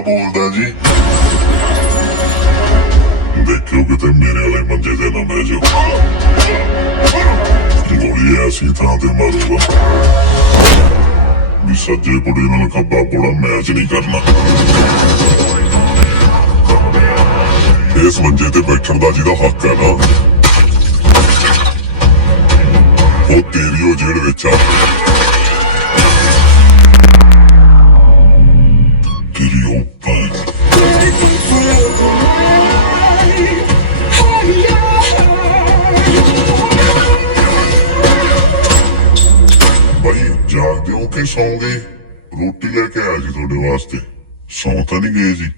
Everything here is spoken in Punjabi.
ਬੋਲਦਾ ਜੀ ਦੇਖਿਓ ਕਿਤੇ ਮੇਰੇ ਵਾਲੇ ਮੰਜੇ ਤੇ ਨਾ ਬਹਿ ਜਾਓ ਗੋਲੀ ਐਸੀ ਥਾਂ ਤੇ ਮਾਰੂਗਾ ਵੀ ਸੱਜੇ ਪੁੜੇ ਨਾਲ ਖੱਬਾ ਪੁੜਾ ਮੈਚ ਨਹੀਂ ਕਰਨਾ ਇਸ ਮੰਜੇ ਤੇ ਬੈਠਣ ਦਾ ਜਿਹਦਾ ਹੱਕ ਹੈ ਨਾ ਉਹ ਤੇਰੀ ਉਹ ਜੇੜ ਵਿੱਚ ਆ ਤੇਰੀ ਉਹ ਭੈਣ ਭਾਈ ਜਾਗਦੇ ਹੋ ਕਿ ਸੌਂ ਗਏ ਰੋਟੀ ਲੈ ਕੇ ਆਇਆ ਜੀ ਤੁਹਾਡੇ ਵਾਸਤੇ ਸੌਂ ਤਾਂ ਨਹੀਂ ਗਏ ਜੀ